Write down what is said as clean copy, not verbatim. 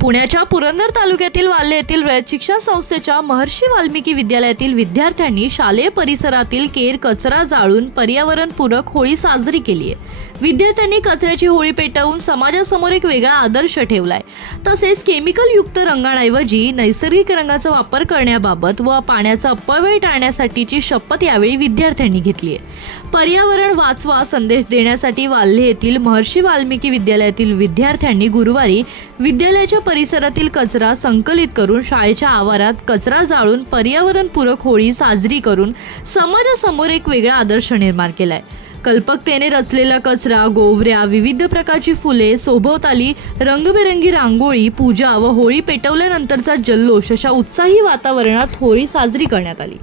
पुण्याच्या पुरंदर तालुक्यातील वाल्हे येथील रयत शिक्षण संस्थेच्या महर्षी वाल्मिकी विद्यालयातील विद्यार्थ्यांनी शालेय परिसरातील केर कचरा जाळून पर्यावरणपूरक होळी साजरी केली आहे। विद्यार्थ्यांनी कचऱ्याची होळी पेटवून समाजासमोर एक वेगळा आदर्श ठेवलाय। तसेच केमिकल युक्त रंगांऐवजी नैसर्गिक रंगाचा वापर करण्याबाबत व पाण्याचा अपव्यय टाळण्यासाठीची शपथ यावेळी विद्यार्थ्यांनी घेतली आहे। पर्यावरण वाचवा संदेश देण्यासाठी वाल्हे येथील महर्षी वाल्मिकी विद्यालयातील विद्यार्थ्यांनी गुरुवारी विद्यालयाच्या परिसरातील कचरा संकलित करून शाळेच्या आवारात कचरा जाळून पर्यावरणपूरक होळी साजरी करून समाजासमोर एक वेगळा आदर्श निर्माण केलाय। कल्पकतेने रचलेला कचरा, गोवऱ्या, विविध प्रकारची फुले, सोभोवताली रंगबेरंगी रांगोळी, पूजा व होळी पेटवल्यानंतरचा जल्लोष अशा उत्साही वातावरणात होळी साजरी करण्यात आली।